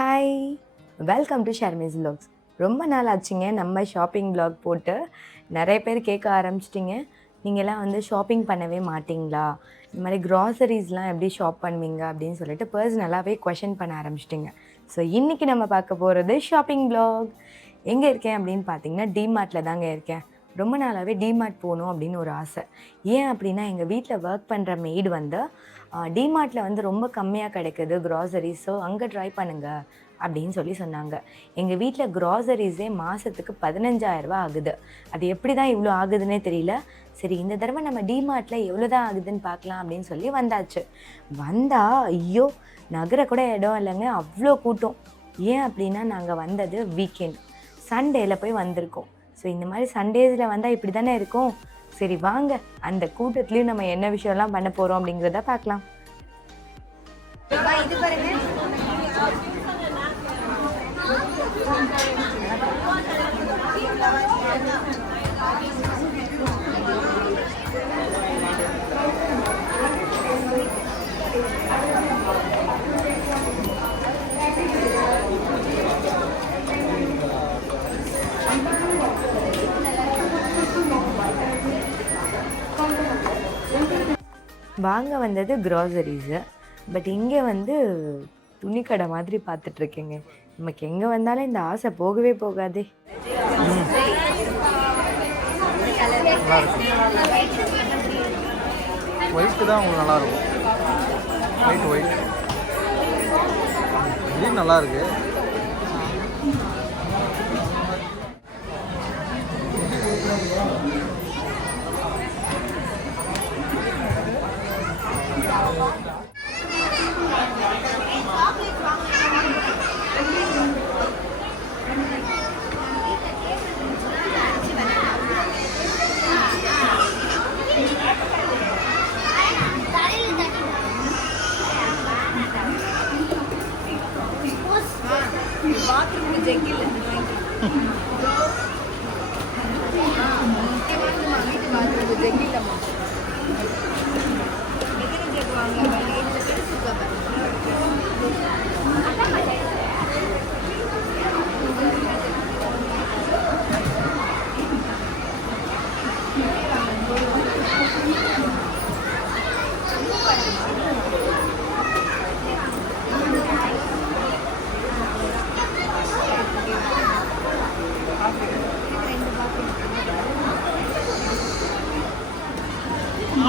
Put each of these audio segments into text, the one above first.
Hi, welcome to Sharmi's vlogs. ரொம்ப நாள் ஆச்சுங்க நம்ம ஷாப்பிங் vlog போட்டு. நிறைய பேர் கேட்க ஆரம்பிச்சிட்டிங்க, நீங்கள்லாம் வந்து ஷாப்பிங் பண்ணவே மாட்டிங்களா, இந்த மாதிரி க்ராசரிஸ்லாம் எப்படி ஷாப் பண்ணுவீங்க அப்படின்னு சொல்லிட்டு பர்சனலாகவே கொஷின் பண்ண ஆரம்பிச்சிட்டிங்க. ஸோ இன்றைக்கி நம்ம பார்க்க போகிறது ஷாப்பிங் vlog. எங்கே இருக்கேன் அப்படின்னு பார்த்தீங்கன்னா டிமார்ட்டில் தாங்க இருக்கேன். ரொம்ப நாளாகவே டிமார்ட் போகணும் அப்படின்னு ஒரு ஆசை. ஏன் அப்படின்னா எங்கள் வீட்டில் ஒர்க் பண்ணுற மெய்டு வந்து டிமார்ட்டில் வந்து ரொம்ப கம்மியாக கிடைக்குது க்ராசரிஸ், ஸோ அங்கே ட்ரை பண்ணுங்கள் அப்படின்னு சொன்னாங்க. எங்கள் வீட்டில் க்ராசரிஸே மாதத்துக்கு 15,000 ரூபா ஆகுது. அது எப்படி தான் இவ்வளோ ஆகுதுன்னே தெரியல. சரி, இந்த தடவை நம்ம டிமார்ட்டில் எவ்வளோ தான் ஆகுதுன்னு பார்க்கலாம் அப்படின்னு சொல்லி வந்தாச்சு. வந்தால் ஐயோ, நகர கூட இடம் இல்லைங்க, அவ்வளோ கூட்டம். ஏன் அப்படின்னா நாங்கள் வந்தது வீக்கெண்ட், சண்டேயில் போய் வந்திருக்கோம். ஸோ இந்த மாதிரி சண்டேஸில் வந்தால் இப்படி தானே இருக்கும். சரி வாங்க, அந்த கூட்டத்துலேயும் நம்ம என்ன விஷயம்லாம் பண்ண போகிறோம் அப்படிங்கிறத பார்க்கலாம். இது பாருங்க, வாங்க வந்தது க்ராசரிஸு, பட் இங்கே வந்து துணிக்கடை மாதிரி பார்த்துட்ருக்கேங்க. நமக்கு எங்கே வந்தாலும் இந்த ஆசை போகவே போகாதே. ஒயிட்டு தான் உங்களுக்கு நல்லாயிருக்கும். ஒயிட் இது நல்லாயிருக்கு.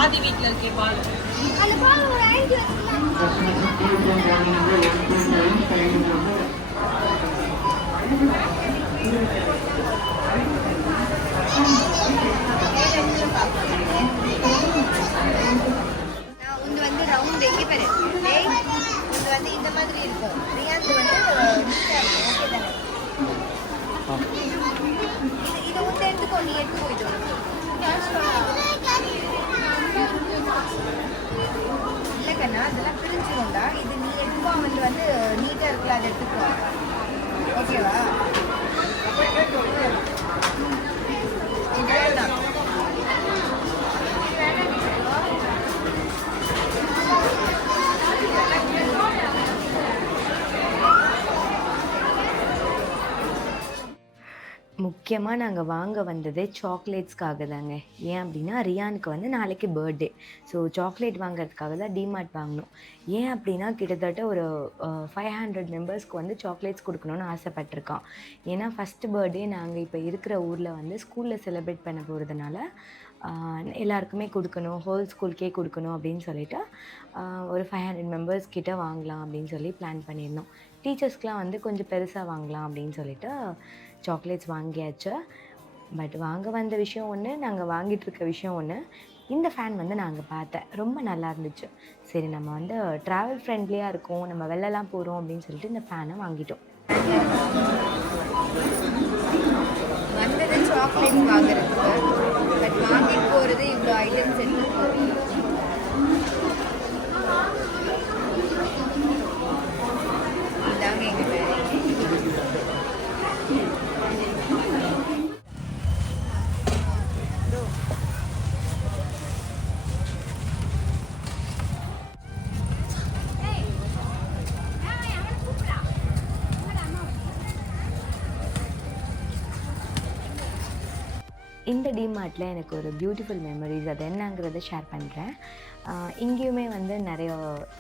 ஆதி வீட்டில் இருக்கே பால் உந்து வந்து ரவுண்ட் எங்கே பாரு, உந்து வந்து இந்த மாதிரி இருக்கும். ரியாந்து வந்து இது உந்து எடுத்துக்கோ, நீ எடுத்து போயிட்டு இல்லைக்கண்ணா, அதெல்லாம் பிரிஞ்சிரும்டா. இது நீ எடுத்துக்கோ, வந்து நீட்டாக இருக்குல்ல, அதை எடுத்துக்கோ. ஓகேவா? இதுதான் முக்கியமாக நாங்கள் வாங்க வந்ததே சாக்லேட்ஸ்க்காக தாங்க. ஏன் அப்படின்னா ரியானுக்கு வந்து நாளைக்கு பர்த்டே. ஸோ சாக்லேட் வாங்கிறதுக்காக தான் டிமார்ட் வாங்கினோம். ஏன் அப்படின்னா கிட்டத்தட்ட ஒரு 500 மெம்பர்ஸ்க்கு வந்து சாக்லேட்ஸ் கொடுக்கணுன்னு ஆசைப்பட்டிருக்கான். ஏன்னா ஃபஸ்ட்டு பர்த்டே நாங்கள் இப்போ இருக்கிற ஊரில் வந்து ஸ்கூலில் செலிப்ரேட் பண்ண போகிறதுனால எல்லாருக்குமே கொடுக்கணும், ஹோல் ஸ்கூலுக்கே கொடுக்கணும் அப்படின்னு சொல்லிட்டு ஒரு 500 மெம்பர்ஸ் கிட்ட வாங்கலாம் அப்படின்னு சொல்லி பிளான் பண்ணியிருந்தோம். டீச்சர்ஸ்க்கெலாம் வந்து கொஞ்சம் பெருசாக வாங்கலாம் அப்படின்னு சொல்லிட்டு சாக்லேட்ஸ் வாங்கியாச்சு. பட் வாங்க வந்த விஷயம் ஒன்று, நாங்கள் வாங்கிட்டுருக்க விஷயம் ஒன்று. இந்த ஃபேன் வந்து நாங்கள் பார்த்தேன், ரொம்ப நல்லா இருந்துச்சு. சரி, நம்ம வந்து ட்ராவல் ஃப்ரெண்ட்லியாக இருக்கும், நம்ம வெளிலலாம் போகிறோம் அப்படின்னு சொல்லிட்டு இந்த ஃபேனை வாங்கிட்டோம். வந்தது சாக்லேட் வாங்குறதுக்கு, பட் வாங்கிட்டு போகிறது இவ்வளோ ஐட்டம்ஸ் எடுத்து இதாங்க எங்கள் இந்த டிமார்ட்டில் எனக்கு ஒரு பியூட்டிஃபுல் மெமரிஸ் அது என்னங்கிறத ஷேர் பண்ணுறேன். இங்கேயுமே வந்து நிறைய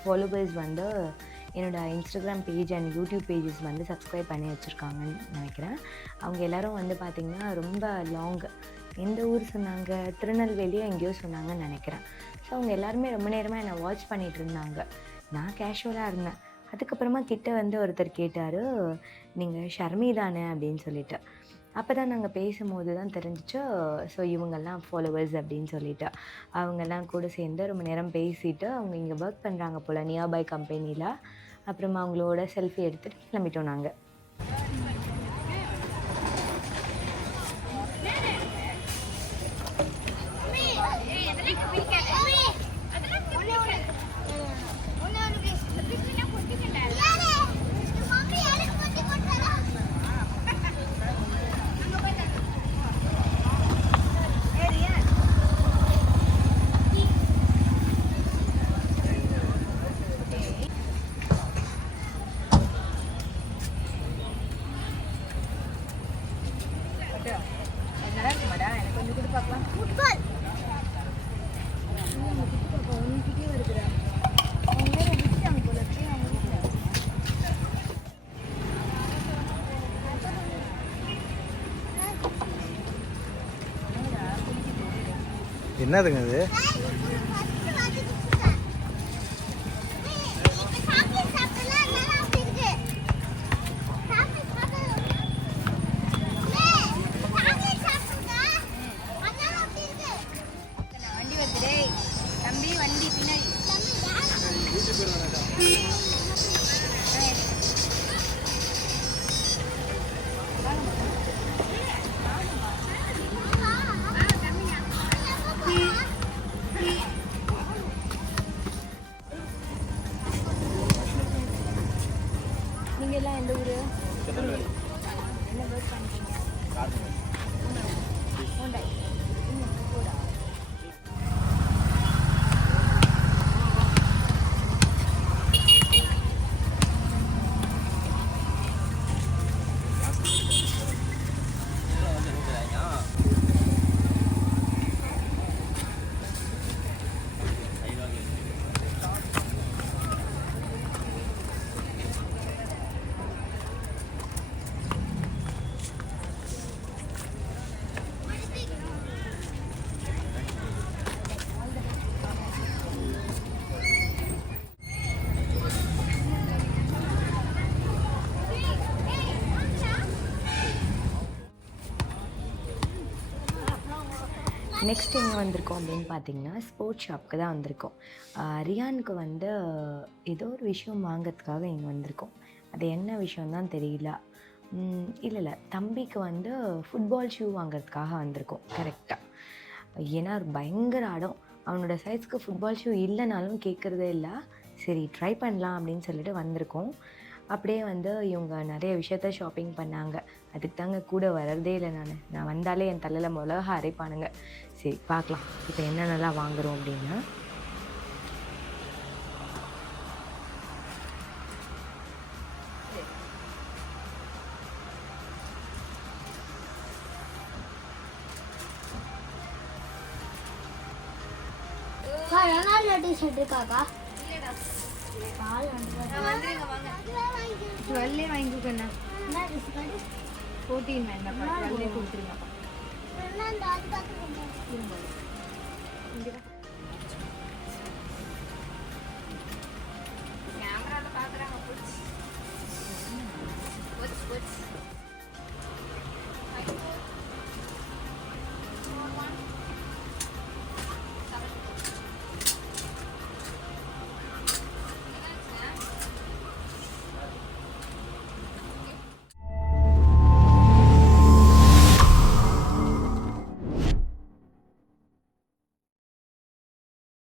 ஃபாலோவர்ஸ் வந்து என்னோடய Instagram page and YouTube pages வந்து சப்ஸ்கிரைப் பண்ணி வச்சுருக்காங்கன்னு நினைக்கிறேன். அவங்க எல்லோரும் வந்து பார்த்திங்கன்னா ரொம்ப லாங், எந்த ஊர் சொன்னாங்க, திருநெல்வேலியோ எங்கேயோ சொன்னாங்கன்னு நினைக்கிறேன். ஸோ அவங்க எல்லாருமே ரொம்ப நேரமாக என்னை வாட்ச் பண்ணிகிட்டு இருந்தாங்க. நான் கேஷுவலாக இருந்தேன். அதுக்கப்புறமா கிட்ட வந்து ஒருத்தர் கேட்டார், நீங்கள் ஷர்மி தானே அப்படின்னு சொல்லிட்டு. அப்போ தான் நாங்கள் பேசும்போது தான் தெரிஞ்சிச்சு, ஸோ இவங்கெல்லாம் ஃபாலோவர்ஸ் அப்படின்னு சொல்லிட்டு. அவங்கெல்லாம் கூட சேர்ந்து ரொம்ப நேரம் பேசிவிட்டு அவங்க இங்கே ஒர்க் பண்ணுறாங்க போல் நியர்பை கம்பெனியில். அப்புறமா அவங்களோட செல்ஃபி எடுத்துகிட்டு கிளம்பிட்டோம் நாங்கள். என்னதுங்க அது? நீங்கள்லாம் எந்த ஊர்? நெக்ஸ்ட் எங்கே வந்திருக்கோம் அப்படின்னு பார்த்தீங்கன்னா ஸ்போர்ட்ஸ் ஷாப்புக்கு தான் வந்திருக்கோம். ரியானுக்கு வந்து ஏதோ ஒரு விஷயம் வாங்கிறதுக்காக இங்கே வந்திருக்கோம். அது என்ன விஷயம்தான் தெரியல. இல்லை தம்பிக்கு வந்து ஃபுட்பால் ஷூ வாங்கிறதுக்காக வந்திருக்கோம் கரெக்டாக. ஏன்னா பயங்கர ஆடம், அவனோட சைஸ்க்கு ஃபுட்பால் ஷூ இல்லைனாலும் கேட்குறதே இல்லை. சரி ட்ரை பண்ணலாம் அப்படின்னு சொல்லிட்டு வந்திருக்கோம். அப்படியே வந்து இவங்க நிறைய விஷயத்த ஷாப்பிங் பண்ணாங்க. அதுக்கு தாங்க கூட வர்றதே இல்லை. நான் வந்தாலே என் தலையில் மிளகா அரைப்பானுங்க. சரி பார்க்கலாம் இப்போ என்னென்னலாம் வாங்குகிறோம் அப்படின்னு. ஷர்ட் இருக்காக்கா? டுவெல்லே வாங்கி கொடுக்கண்ணா. 14 வேண்டாம், டுவெல்லே கொடுத்துருங்கப்பா.